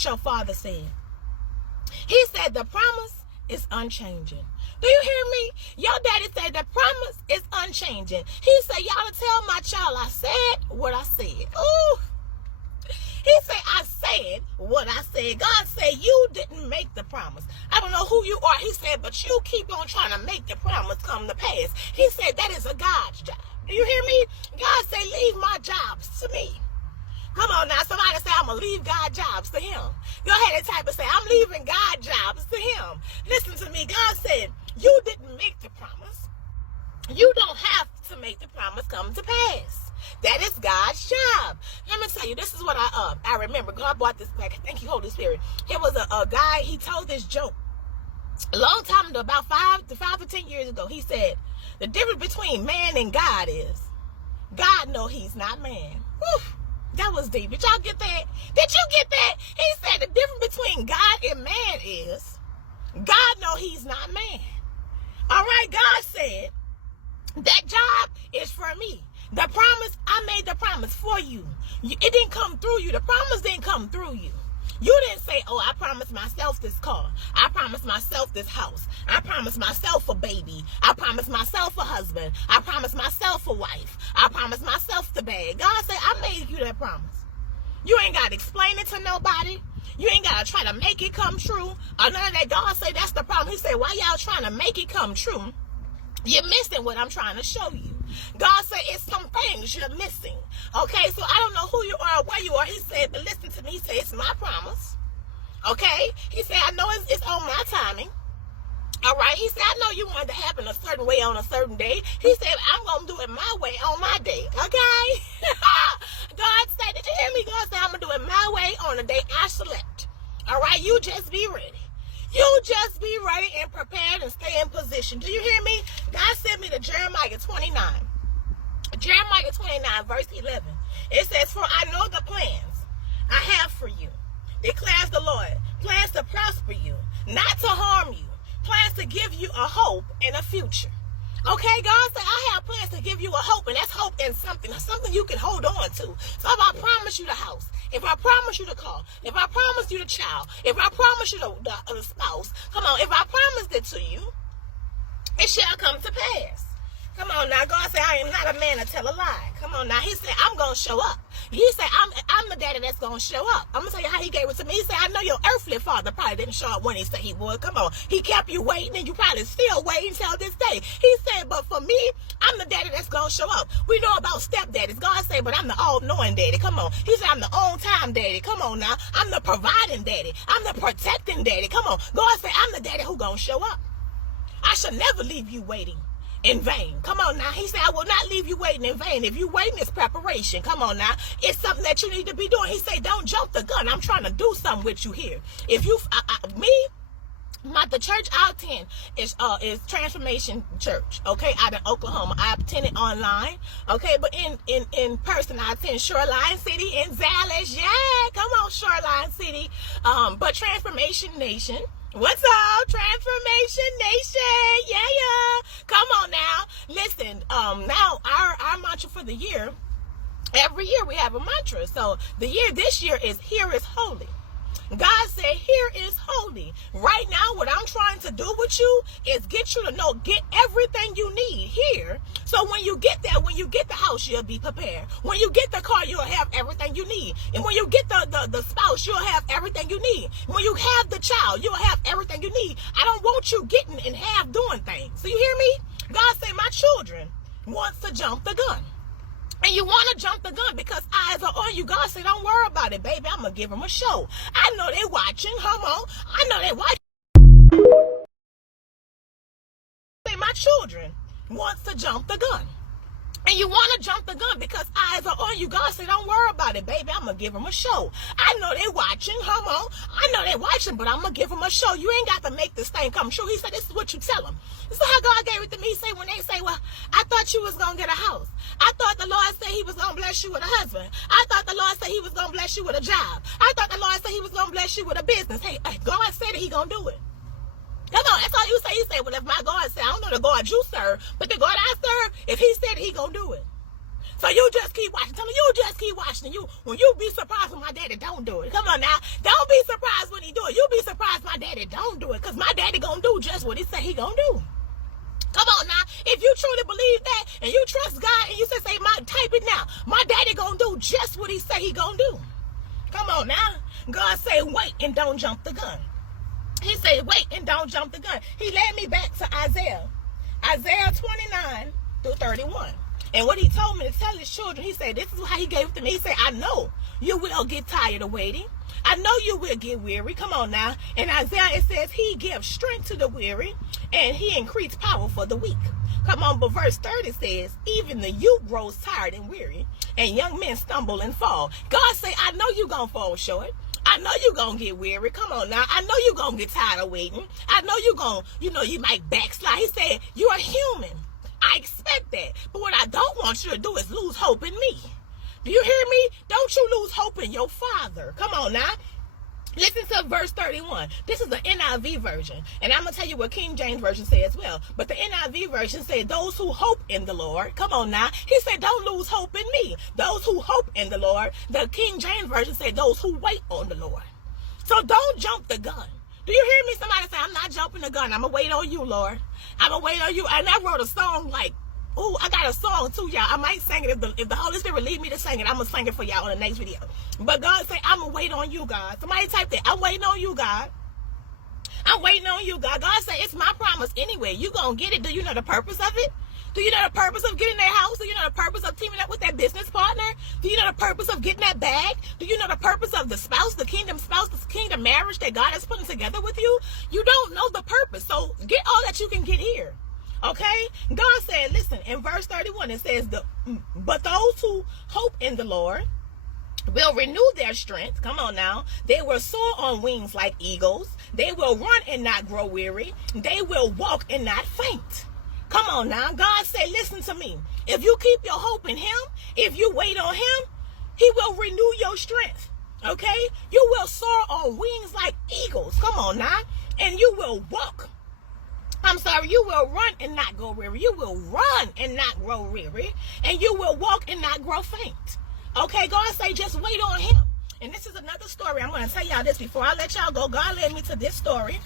what your father said. He said the promise is unchanging. Do you hear me? Your daddy said the promise is unchanging. He said, y'all tell my child I said what I said. Ooh. He said, I said what I said. God said, you didn't make the promise. I don't know who you are. He said, but you keep on trying to make the promise come to pass. He said, that is a God's job. Do you hear me? God said, leave my jobs to me. Come on now. Somebody say, I'm going to leave God jobs to him. Go ahead and type and say, I'm leaving God jobs to him. Listen to me. God said, you didn't make the promise. You don't have to make the promise come to pass. That is God's job. Let me tell you, this is what I remember. God brought this back. Thank you, Holy Spirit. There was a guy, he told this joke a long time ago, about 5 to 10 years ago. He said, the difference between man and God is, God know he's not man. Whew, that was deep. Did y'all get that? Did you get that? He said the difference between God and man is, God know he's not man. All right, God said, that job is for me. The promise, I made the promise for you. It didn't come through you. The promise didn't come through you. You didn't say, oh, I promised myself this car. I promised myself this house. I promised myself a baby. I promised myself a husband. I promised myself a wife. I promised myself the bag. God said, I made you that promise. You ain't got to explain it to nobody. You ain't got to try to make it come true. Or none of that. God said, that's the problem. He said, why y'all trying to make it come true? You're missing what I'm trying to show you. God said it's some things you're missing. Okay, so I don't know who you are or where you are. He said, but listen to me. He said, it's my promise. Okay? He said, I know it's on my timing. All right? He said, I know you want it to happen a certain way on a certain day. He said, I'm going to do it my way on my day. Okay? God said, did you hear me? God said, I'm going to do it my way on the day I select. All right? You just be ready. You just be ready and prepared and stay in position. Do you hear me? God sent me to Jeremiah 29. Jeremiah 29, verse 11. It says, for I know the plans I have for you, declares the Lord. Plans to prosper you, not to harm you. Plans to give you a hope and a future. Okay, God said, I have plans to give you a hope, and that's hope in something you can hold on to. So if I promise you the house, if I promise you the car, if I promise you the child, if I promise you the spouse, come on, if I promised it to you, it shall come to pass. Come on now, God said, I am not a man to tell a lie. Come on now, he said, I'm going to show up. He said, I'm the daddy that's going to show up. I'm going to tell you how he gave it to me. He said, I know your earthly father probably didn't show up when he said he would. Come on. He kept you waiting, and you probably still waiting till this day. He said, but for me, I'm the daddy that's going to show up. We know about stepdaddies. God said, but I'm the all-knowing daddy. Come on. He said, I'm the on-time daddy. Come on now. I'm the providing daddy. I'm the protecting daddy. Come on. God said, I'm the daddy who going to show up. I shall never leave you waiting in vain. Come on now. He said, I will not leave you waiting in vain. If you waiting, it's preparation. Come on now. It's something that you need to be doing. He said, don't jump the gun. I'm trying to do something with you here. If you, the church I attend is Transformation Church, okay, out of Oklahoma. I attend it online, okay, but in person I attend Shoreline City in Zelle. Yeah, come on, Shoreline City. But Transformation Nation. What's up, Transformation Nation? Yeah. Come on now. Listen, now our mantra for the year, every year we have a mantra. So this year is here is holy. God said, here is holy. Right now, what I'm trying to do with you is get you to know, get everything you need here. So when you get there, when you get the house, you'll be prepared. When you get the car, you'll have everything you need. And when you get the spouse, you'll have everything you need. When you have the child, you'll have everything you need. I don't want you getting and half doing things. So you hear me? God said, my children wants to jump the gun. And you want to jump the gun because eyes are on you. God said, don't worry about it, baby. I'm going to give them a show. I know they watching. Come on. I know they watching. My children wants to jump the gun. And you want to jump the gun because eyes are on you. God said, don't worry about it, baby. I'm going to give them a show. I know they watching. Come on. I know they watching, but I'm going to give them a show. You ain't got to make this thing come true. He said, this is what you tell them. This is how God gave it to me. He said, when they say, well, I thought you was going to get a house. I thought the Lord said he was going to bless you with a husband. I thought the Lord said he was going to bless you with a job. I thought the Lord said he was going to bless you with a business. Hey, God said that he going to do it. Come on, that's all you say. He said, well, if my God said, I don't know the God you serve, but the God I serve, if he said it, he going to do it. So you just keep watching. Tell me, you just keep watching. When you be surprised when my daddy don't do it. Come on now. Don't be surprised when he do it. You be surprised my daddy don't do it. Because my daddy gonna do just what he say he gonna do. Come on now. If you truly believe that and you trust God and you say, type it now. My daddy gonna do just what he say he gonna do. Come on now. God say, wait and don't jump the gun. He said, wait and don't jump the gun. He led me back to Isaiah 29 through 31. And what he told me to tell his children, he said, this is how he gave it to me. He said, I know you will get tired of waiting. I know you will get weary. Come on now. In Isaiah, it says he gives strength to the weary and he increased power for the weak. Come on, but verse 30 says, even the youth grows tired and weary and young men stumble and fall. God say, I know you gonna fall short. I know you're going to get weary. Come on now. I know you're going to get tired of waiting. I know you're going to, you might backslide. He said, you're a human. I expect that. But what I don't want you to do is lose hope in me. Do you hear me? Don't you lose hope in your Father. Come on now. Listen to verse 31. This is the NIV version. And I'm going to tell you what King James Version says as well. But the NIV version said, those who hope in the Lord. Come on now. He said, don't lose hope in me. Those who hope in the Lord. The King James Version said, those who wait on the Lord. So don't jump the gun. Do you hear me? Somebody say, I'm not jumping the gun. I'm going to wait on you, Lord. I'm going to wait on you. And I wrote a song like, oh, I got a song too, y'all. I might sing it if the Holy Spirit lead me to sing it. I'm going to sing it for y'all in the next video. But God say, I'm going to wait on you, God. Somebody type that. I'm waiting on you, God. I'm waiting on you, God. God say, it's my promise anyway. You going to get it. Do you know the purpose of it? Do you know the purpose of getting that house? Do you know the purpose of teaming up with that business partner? Do you know the purpose of getting that bag? Do you know the purpose of the spouse, the kingdom marriage that God is putting together with you? You don't know the purpose. So get all that you can get here. Okay? God said, listen, in verse 31, it says, but those who hope in the Lord will renew their strength. Come on now. They will soar on wings like eagles. They will run and not grow weary. They will walk and not faint. Come on now. God said, listen to me. If you keep your hope in him, if you wait on him, he will renew your strength. Okay? You will soar on wings like eagles. Come on now. And you will walk. You will run and not go weary. You will run and not grow weary. And you will walk and not grow faint. Okay, God say just wait on him. And this is another story. I'm going to tell y'all this before I let y'all go. God led me to this story.